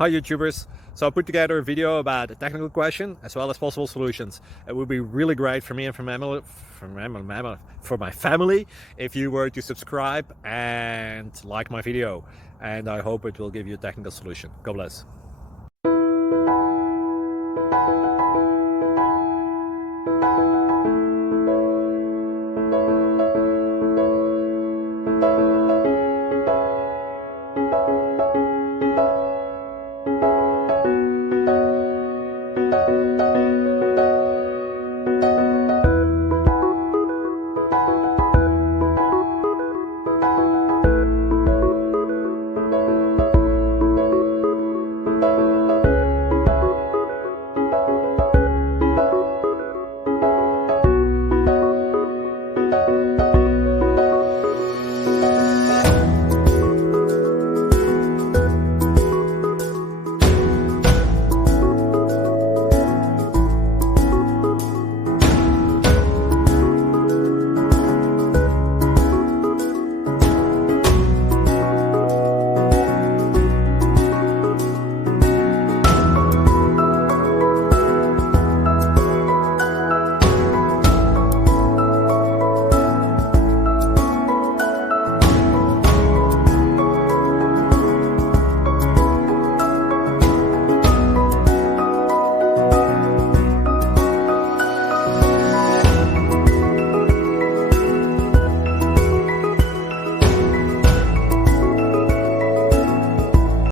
Hi YouTubers! So I put together a video about a technical question as well as possible solutions. It would be really great for me and for my family if you were to subscribe and like my video, and I hope it will give you a technical solution. God bless.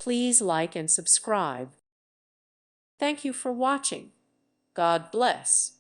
Please like and subscribe. Thank you for watching. God bless.